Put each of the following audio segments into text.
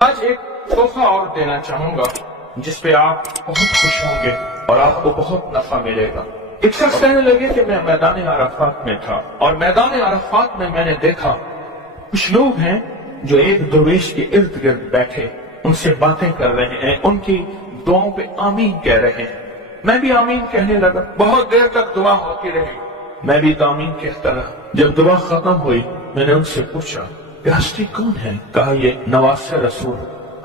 آج ایک تحفہ اور دینا چاہوں گا جس پہ آپ بہت خوش ہوں گے اور آپ کو بہت نفع ملے گا۔ ایک شخص کہنے لگے کہ میں میدان عرفات میں تھا اور میدان عرفات میں نے دیکھا کچھ لوگ ہیں جو ایک درویش کے ارد گرد بیٹھے ان سے باتیں کر رہے ہیں، ان کی دعاؤں پہ آمین کہہ رہے ہیں۔ میں بھی آمین کہنے لگا، بہت دیر تک دعا ہوتی رہی، میں بھی آمین کہتا رہا۔ جب دعا ختم ہوئی میں نے ان سے پوچھا کہ ہستی کون ہے؟ کہا یہ نواسہ رسول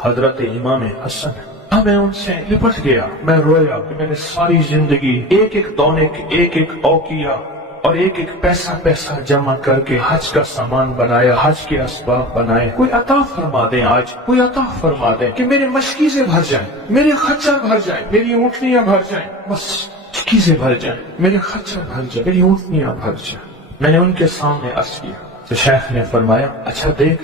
حضرت امام حسن ہے۔ میں ان سے لپٹ گیا، میں رویا کہ میں نے ساری زندگی ایک ایک دونے ایک ایک اوقیہ اور ایک ایک پیسہ جمع کر کے حج کا سامان بنایا، حج کے اسباب بنائے۔ کوئی عطا فرما دیں، آج کوئی عطا فرما دیں کہ میرے مشکیزیں بھر جائیں، میرے خچر بھر جائیں، میری اونٹنیاں بھر جائیں، بس مشکیزیں بھر جائیں، میرے خچر بھر جائیں، میری اونٹنیاں بھر جائیں۔ میں نے ان کے سامنے عرض کیا تو شیخ نے فرمایا اچھا دیکھ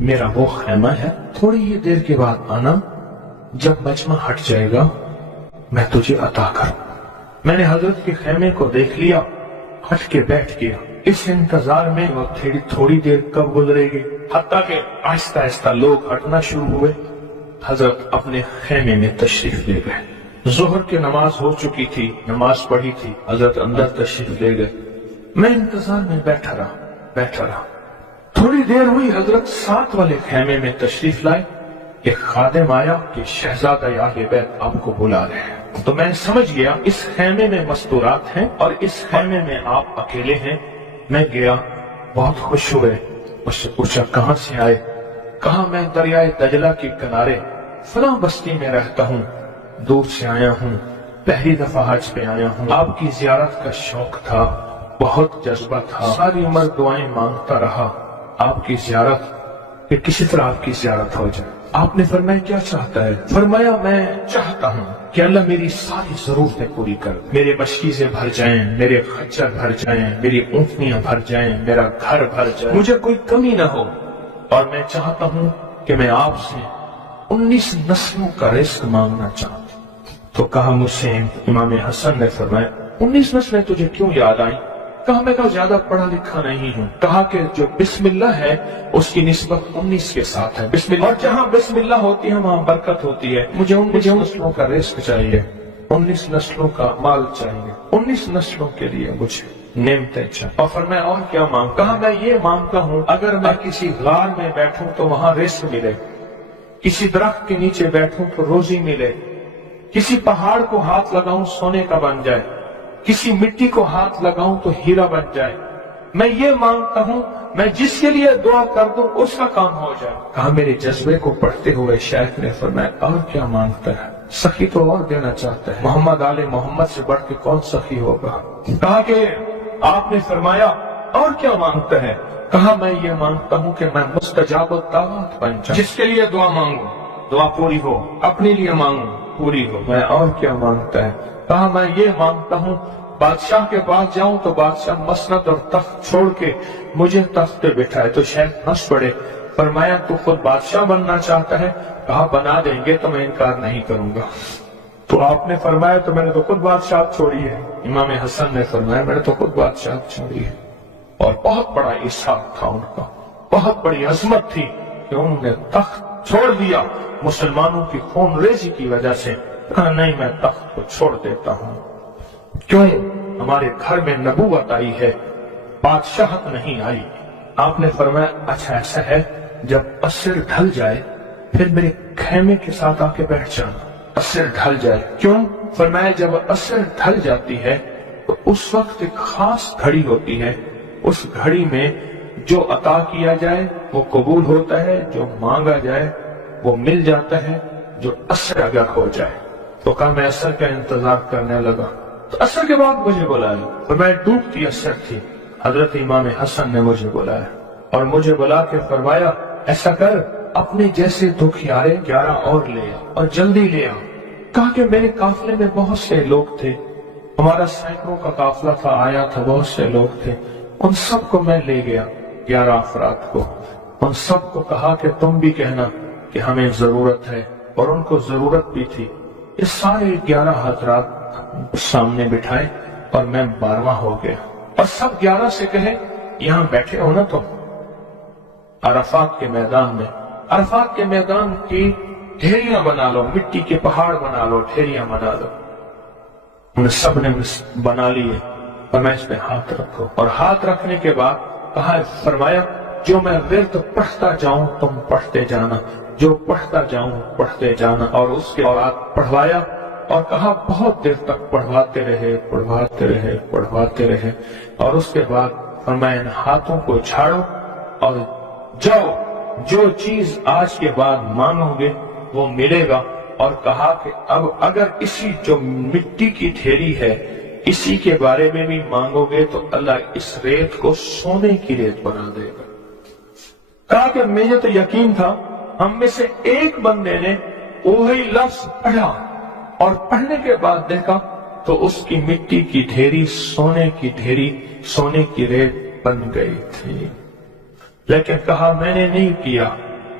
میرا وہ خیمہ ہے، تھوڑی ہی دیر کے بعد آنا، جب مجمع ہٹ جائے گا میں تجھے عطا کروں۔ میں نے حضرت کے خیمے کو دیکھ لیا، ہٹ کے بیٹھ گیا، اس انتظار میں وقت تھوڑی دیر کب گزرے گی، حتیٰ کہ آہستہ آہستہ لوگ ہٹنا شروع ہوئے۔ حضرت اپنے خیمے میں تشریف لے گئے۔ ظہر کی نماز ہو چکی تھی، نماز پڑھی تھی، حضرت اندر تشریف لے گئے۔ میں انتظار میں بیٹھا رہا۔ تھوڑی دیر ہوئی، حضرت ساتھ والے خیمے میں تشریف لائے۔ ایک خادم آیا کہ شہزادہ اہل بیت آپ کو بلا رہے ہیں۔ تو میں سمجھ گیا اس خیمے میں مستورات ہیں اور اس خیمے میں آپ اکیلے ہیں۔ میں گیا، بہت خوش ہوئے، اس سے پوچھا کہاں سے آئے؟ کہا میں دریائے دجلہ کے کنارے فلاں بستی میں رہتا ہوں، دور سے آیا ہوں، پہلی دفعہ حج پہ آیا ہوں، آپ کی زیارت کا شوق تھا، بہت جذبہ تھا، ساری عمر دعائیں مانگتا رہا آپ کی زیارت، کہ کسی طرح آپ کی زیارت ہو جائے۔ آپ نے فرمایا کیا چاہتا ہے؟ فرمایا میں چاہتا ہوں کہ اللہ میری ساری ضرورتیں پوری کر، میرے مشکیزیں بھر جائیں، میرے خچر بھر جائیں، میری اونٹنیاں بھر جائیں، میرا گھر بھر جائے، مجھے کوئی کمی نہ ہو، اور میں چاہتا ہوں کہ میں آپ سے 19 نسلوں کا رزق مانگنا چاہتا ہوں۔ تو کہا مجھ سے امام حسن نے فرمایا 19 نسلیں تجھے کیوں یاد آئیں؟ کہا میں زیادہ پڑھا لکھا نہیں ہوں۔ کہا کہ جو بسم اللہ ہے اس کی نسبت 19 کے ساتھ ہے، بسم اللہ، اور جہاں بسم اللہ ہوتی ہے وہاں برکت ہوتی ہے۔ مجھے 19 نسلوں کا رزق چاہیے، 19 نسلوں کا مال چاہیے، 19 نسلوں کے لیے مجھے نعمتیں چاہیے۔ اور فرمایا اور کیا مانگ؟ کہا میں یہ مانگتا ہوں اگر میں کسی غار میں بیٹھوں تو وہاں رزق ملے، کسی درخت کے نیچے بیٹھوں تو روزی ملے، کسی پہاڑ کو ہاتھ لگاؤں سونے کا بن جائے، کسی مٹی کو ہاتھ لگاؤں تو ہیرا بن جائے۔ میں یہ مانگتا ہوں میں جس کے لیے دعا کر دوں اس کا کام ہو جائے۔ کہا میرے جذبے کو پڑھتے ہوئے شیخ نے فرمایا اور کیا مانگتا ہے؟ سخی تو اور دینا چاہتا ہے، محمد آل محمد سے بڑھ کے کون سخی ہوگا؟ کہا کہ آپ نے فرمایا اور کیا مانگتا ہے؟ کہا میں یہ مانگتا ہوں کہ میں مستجاب الدعوات بن جاؤں، جس کے لیے دعا مانگوں دعا پوری ہو، اپنے لیے مانگوں پوری ہو۔ میں اور کیا مانگتا ہے؟ کہا میں یہ مانگتا ہوں بادشاہ کے پاس جاؤں تو بادشاہ مسند اور تخت چھوڑ کے مجھے تخت پہ بٹھائے۔ تو شیخ ہنس پڑے، فرمایا تو خود بادشاہ بننا چاہتا ہے؟ کہا بنا دیں گے تو میں انکار نہیں کروں گا۔ تو آپ نے فرمایا تو میں نے تو خود بادشاہ چھوڑی ہے۔ امام حسن نے فرمایا میں نے تو خود بادشاہ چھوڑی ہے۔ اور بہت بڑا احسان تھا ان کا، بہت بڑی عظمت تھی کہ انہوں نے تخت چھوڑ دیا مسلمانوں کی خون ریزی کی وجہ سے۔ کہا نہیں میں تخت کو چھوڑ دیتا ہوں، کیوں؟ ہمارے گھر میں نبوت آئی ہے، بادشاہت نہیں آئی۔ آپ نے فرمایا اچھا ایسا ہے، جب عصر ڈھل جائے پھر میرے خیمے کے ساتھ آ کے بیٹھ جانا۔ عصر ڈھل جائے کیوں؟ فرمایا جب عصر ڈھل جاتی ہے تو اس وقت ایک خاص گھڑی ہوتی ہے، اس گھڑی میں جو عطا کیا جائے وہ قبول ہوتا ہے، جو مانگا جائے وہ مل جاتا ہے، جو عصر اگر ہو جائے۔ تو کہا میں عصر کا انتظار کرنے لگا، تو عصر کے بعد مجھے بلایا، اور میں ڈوبتی عصر تھی، حضرت امام حسن نے مجھے بلایا اور مجھے بلا کے فرمایا ایسا کر اپنے جیسے دکھیارے 11 اور لے آ اور جلدی لے آ۔ کہا کہ میرے قافلے میں بہت سے لوگ تھے، ہمارا سینکڑوں کا قافلہ تھا، آیا تھا، بہت سے لوگ تھے، ان سب کو میں لے گیا، 11 افراد کو، ان سب کو کہا کہ تم بھی کہنا کہ ہمیں ضرورت ہے، اور ان کو ضرورت بھی تھی۔ یہ سارے 11 حضرات سامنے بٹھائے اور میں 12واں ہو گیا، اور سب 11 سے کہے یہاں بیٹھے ہو نا تم عرفات کے میدان میں، عرفات کے میدان کی ڈھیریاں بنا لو، مٹی کے پہاڑ بنا لو، ڈھیریاں بنا لو۔ ان سب نے بنا لیے اور میں اس پہ ہاتھ رکھو، اور ہاتھ رکھنے کے بعد کہا، فرمایا جو میں ورد پڑھتا جاؤں تم پڑھتے جانا، جو پڑھتا جاؤں پڑھتے جانا۔ اور اس کے بعد پڑھوایا اور کہا بہت دیر تک پڑھواتے رہے پڑھواتے رہے پڑھواتے رہے، اور اس کے بعد فرمایا ان ہاتھوں کو جھاڑو اور جاؤ، جو چیز آج کے بعد مانو گے وہ ملے گا۔ اور کہا کہ اب اگر اسی جو مٹی کی ڈھیری ہے اسی کے بارے میں بھی مانگو گے تو اللہ اس ریت کو سونے کی ریت بنا دے گا۔ کہا کہ مجھے تو یقین تھا، ہم میں سے ایک بندے نے وہی لفظ پڑھا اور پڑھنے کے بعد دیکھا تو اس کی مٹی کی ڈھیری سونے کی ڈھیری، سونے کی ریت بن گئی تھی۔ لیکن کہا میں نے نہیں کیا،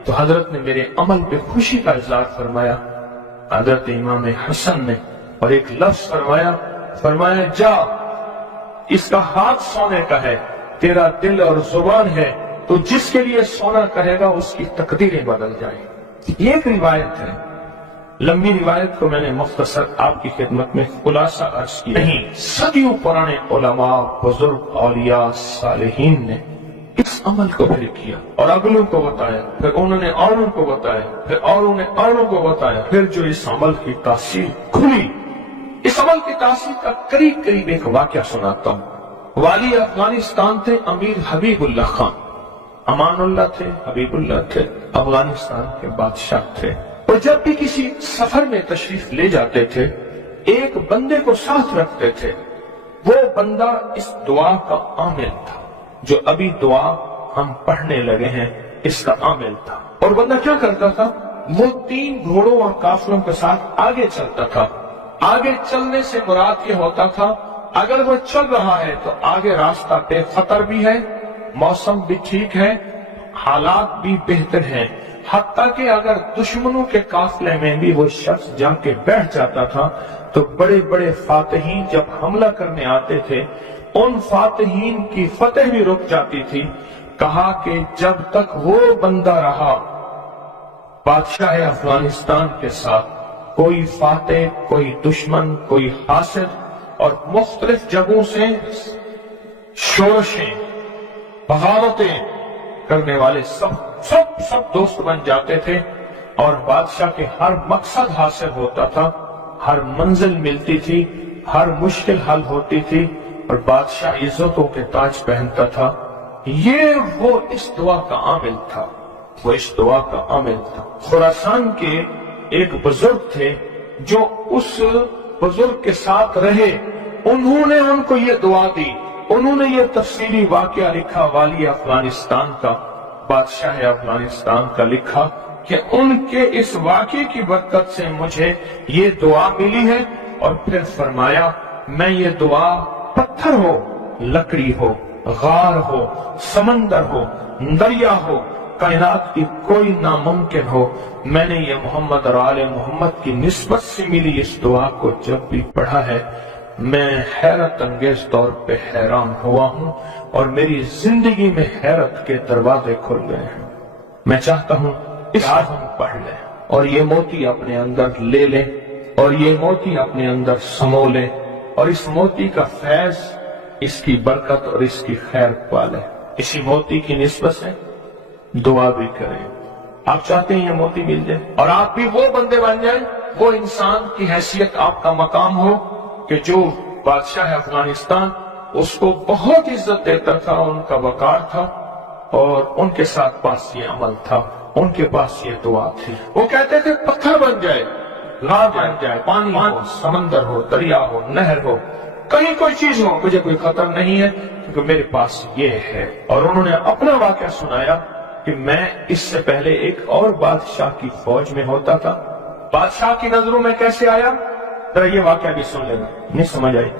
تو حضرت نے میرے عمل پہ خوشی کا اظہار فرمایا۔ حضرت امام حسن نے اور ایک لفظ فرمایا جا، اس کا ہاتھ سونے کا ہے، تیرا دل اور زبان ہے، تو جس کے لیے سونا کہے گا اس کی تقدیریں بدل جائیں۔ یہ ایک روایت ہے، لمبی روایت کو میں نے مختصر آپ کی خدمت میں خلاصہ عرض کیا۔ نہیں، صدیوں پرانے علماء، بزرگ، اولیاء، صالحین نے اس عمل کو پھر کیا اور اگلوں کو بتایا، پھر انہوں نے اوروں کو بتایا، پھر اوروں نے اوروں کو بتایا، پھر جو اس عمل کی تاثیر کھلی، اس عمل کی تاثیر کا قریب ایک واقعہ سناتا ہوں۔ والی افغانستان تھے امیر حبیب اللہ خان، امان اللہ تھے، حبیب اللہ تھے، افغانستان کے بادشاہ تھے۔ اور جب بھی کسی سفر میں تشریف لے جاتے تھے ایک بندے کو ساتھ رکھتے تھے، وہ بندہ اس دعا کا عامل تھا جو ابھی دعا ہم پڑھنے لگے ہیں، اس کا عامل تھا۔ اور بندہ کیا کرتا تھا، وہ 3 گھوڑوں اور قافلوں کے ساتھ آگے چلتا تھا۔ آگے چلنے سے مراد یہ ہوتا تھا اگر وہ چل رہا ہے تو آگے راستہ بے خطر بھی ہے، موسم بھی ٹھیک ہے، حالات بھی بہتر ہیں، حتیٰ کہ اگر دشمنوں کے قافلے میں بھی وہ شخص جا کے بیٹھ جاتا تھا تو بڑے بڑے فاتحین جب حملہ کرنے آتے تھے ان فاتحین کی فتح بھی رک جاتی تھی۔ کہا کہ جب تک وہ بندہ رہا بادشاہ افغانستان کے ساتھ، کوئی فاتح، کوئی دشمن، کوئی حاسد اور مختلف جگہوں سے شورشیں، بغاوتیں کرنے والے سب دوست بن جاتے تھے، اور بادشاہ کے ہر مقصد حاصل ہوتا تھا، ہر منزل ملتی تھی، ہر مشکل حل ہوتی تھی، اور بادشاہ عزتوں کے تاج پہنتا تھا۔ یہ وہ اس دعا کا عامل تھا، وہ اس دعا کا عامل تھا۔ خراسان کے ایک بزرگ تھے جو اس بزرگ کے ساتھ رہے، انہوں نے ان کو یہ دعا دی، انہوں نے یہ تفصیلی واقعہ لکھا، والی افغانستان کا، بادشاہ افغانستان کا لکھا کہ ان کے اس واقعے کی برکت سے مجھے یہ دعا ملی ہے۔ اور پھر فرمایا میں یہ دعا پتھر ہو، لکڑی ہو، غار ہو، سمندر ہو، دریا ہو، کائنات کی کوئی ناممکن ہو، میں نے یہ محمد اور آل محمد کی نسبت سے ملی اس دعا کو جب بھی پڑھا ہے میں حیرت انگیز طور پہ حیران ہوا ہوں، اور میری زندگی میں حیرت کے دروازے کھل گئے ہیں۔ میں چاہتا ہوں اس آج ہم پڑھ لیں اور یہ موتی اپنے اندر لے لیں اور یہ موتی اپنے اندر سمو لیں، اور اس موتی کا فیض، اس کی برکت اور اس کی خیر پالیں۔ اسی موتی کی نسبت سے دعا بھی کریں۔ آپ چاہتے ہیں یہ موتی مل جائے اور آپ بھی وہ بندے بن جائیں، وہ انسان کی حیثیت آپ کا مقام ہو کہ جو بادشاہ افغانستان اس کو بہت عزت دیتا تھا، ان کا وقار تھا، اور ان کے ساتھ پاس یہ عمل تھا، ان کے پاس یہ دعا تھی۔ وہ کہتے تھے پتھر بن جائے، غار بن جائے، پانی ہو، سمندر ہو، دریا ہو، نہر ہو، کہیں کوئی چیز ہو، مجھے کوئی خطر نہیں ہے کیونکہ میرے پاس یہ ہے۔ اور انہوں نے اپنا واقعہ سنایا کہ میں اس سے پہلے ایک اور بادشاہ کی فوج میں ہوتا تھا، بادشاہ کی نظروں میں کیسے آیا، ذرا یہ واقعہ بھی سن لینا، نہیں سمجھ آئی،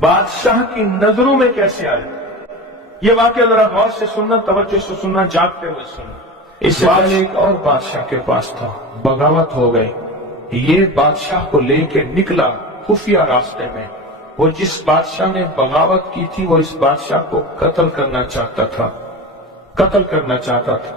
بادشاہ کی نظروں میں کیسے آیا، یہ واقعہ ذرا غور سے سننا، توجہ سے سننا، جاگتے ہوئے سننا۔ اس سے پہلے ایک اور بادشاہ کے پاس تھا، بغاوت ہو گئی، یہ بادشاہ کو لے کے نکلا خفیہ راستے میں، وہ جس بادشاہ نے بغاوت کی تھی وہ اس بادشاہ کو قتل کرنا چاہتا تھا، قتل کرنا چاہتا تھا۔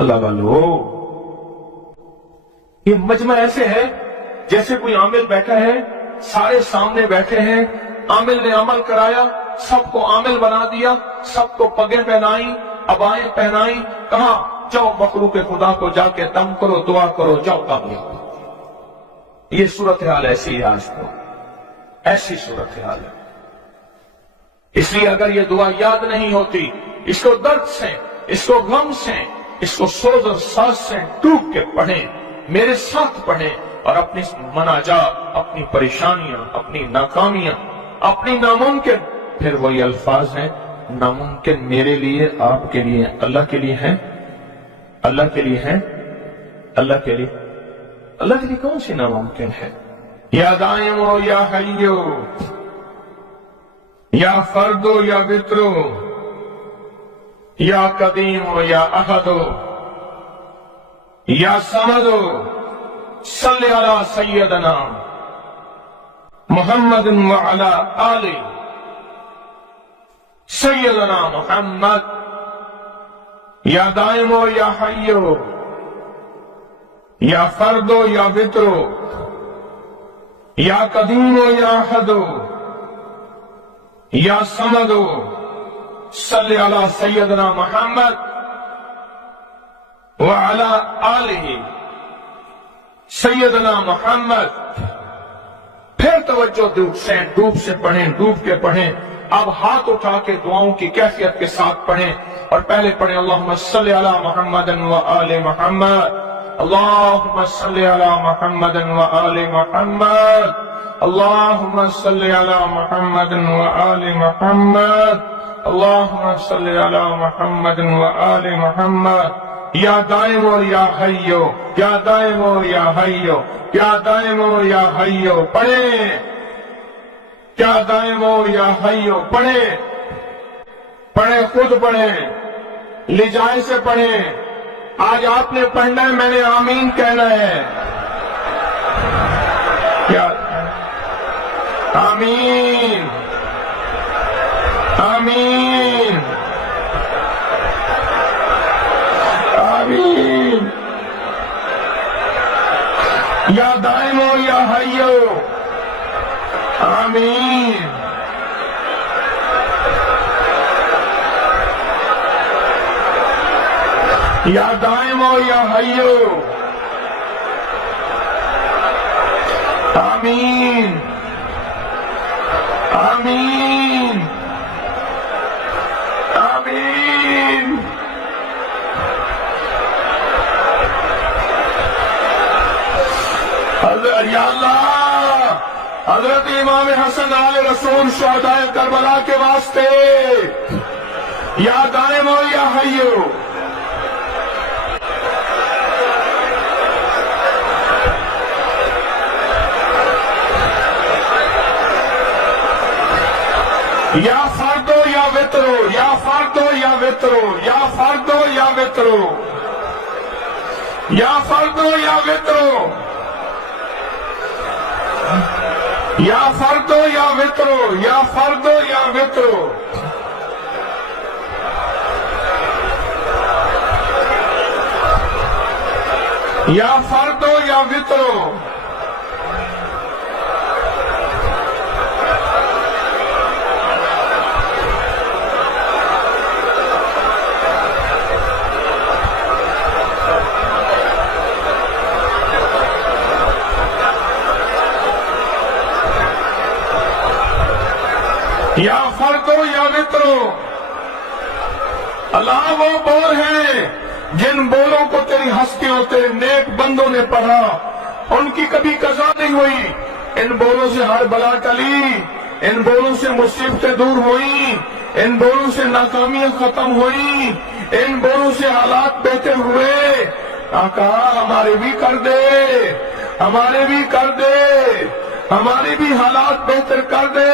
اللہ والو، یہ مجمع ایسے ہے جیسے کوئی عامل بیٹھا ہے، سارے سامنے بیٹھے ہیں، عامل نے عمل کرایا، سب کو عامل بنا دیا، سب کو پگیں پہنائی، عبائیں پہنائی، کہاں جاؤ مخلوق خدا کو جا کے دم کرو، دعا کرو، جاؤ کامیاب۔ یہ صورتحال ایسی ہے آج تو، ایسی صورتحال ہے۔ اس لیے اگر یہ دعا یاد نہیں ہوتی، اس کو درد سے، اس کو غم سے، اس کو سوز اور ساز سے ڈوب کے پڑھیں، میرے ساتھ پڑھیں، اور اپنی مناجات، اپنی پریشانیاں، اپنی ناکامیاں، اپنی ناممکن، پھر وہی الفاظ ہیں، ناممکن میرے لیے، آپ کے لیے، اللہ کے لیے ہیں، اللہ کے لیے ہیں، اللہ کے لیے، اللہ کے لیے کون سی ناممکن ہے؟ یا دائمو یا حیو، یا فردو یا وطرو، یا قدیمو یا احدو، یا سمدو، صلی علی سیدنا محمد وعلی آل سیدنا محمد، یا دائمو یا حیو، یا فردو یا وطرو، یا قدیمو یا احدو، یا سمدو، صلی علی سیدنا محمد وعلی آلہ سیدنا محمد۔ پھر توجہ ڈوب سے پڑھیں، ڈوب کے پڑھیں۔ اب ہاتھ اٹھا کے دعاؤں کی کیفیت کے ساتھ پڑھیں، اور پہلے پڑھیں اللہم صلی علی محمد وآل محمد، اللہم صلی علی محمد وآل محمد، اللہم صلی علی محمد وآل محمد، اللہم صلی علی محمد وآل محمد، یا دائمو یا حیو، یا دائمو یا حیو، یا دائمو یا حیو، پڑھیں، یا دائمو یا حیو، پڑھیں، پڑھیں، خود پڑھیں، لجائے سے پڑھیں۔ آج آپ نے پڑھنا ہے، میں نے آمین کہنا ہے، کیا آمین، آمین، آمین، یا دائمو یا حیو، آمین، یا دائمو یا حیو، آمین، آمین، آمین۔ یا اللہ، حضرت امام حسن آل رسول شہداء کربلا کے واسطے، یا دائمو یا حیو، یا فردو یا وطرو، یا فردو یا وطرو، یا فردو یا وطرو، یا فردو یا وطرو، یا فردو یا وطرو، یا فردو یا وطرو، یا فردو یا وطرو، یا فردو یا وطرو۔ اللہ وہ بول ہیں جن بولوں کو تیری ہستیوں تیرے نیک بندوں نے پڑھا، ان کی کبھی قضا نہیں ہوئی، ان بولوں سے ہر بلا ٹلی، ان بولوں سے مصیبتیں دور ہوئیں، ان بولوں سے ناکامیاں ختم ہوئیں، ان بولوں سے حالات بہتر ہوئے۔ آقا ہمارے بھی کر دے، ہمارے بھی کر دے، ہمارے بھی حالات بہتر کر دے،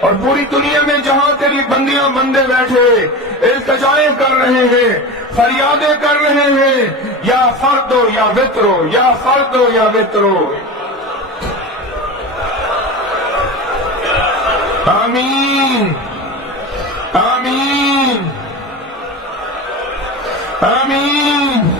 اور پوری دنیا میں جہاں تیری بندیاں بندے بیٹھے التجائیں کر رہے ہیں، فریادیں کر رہے ہیں، یا فردو یا وطرو، یا فردو یا وطرو، آمین، آمین، آمین۔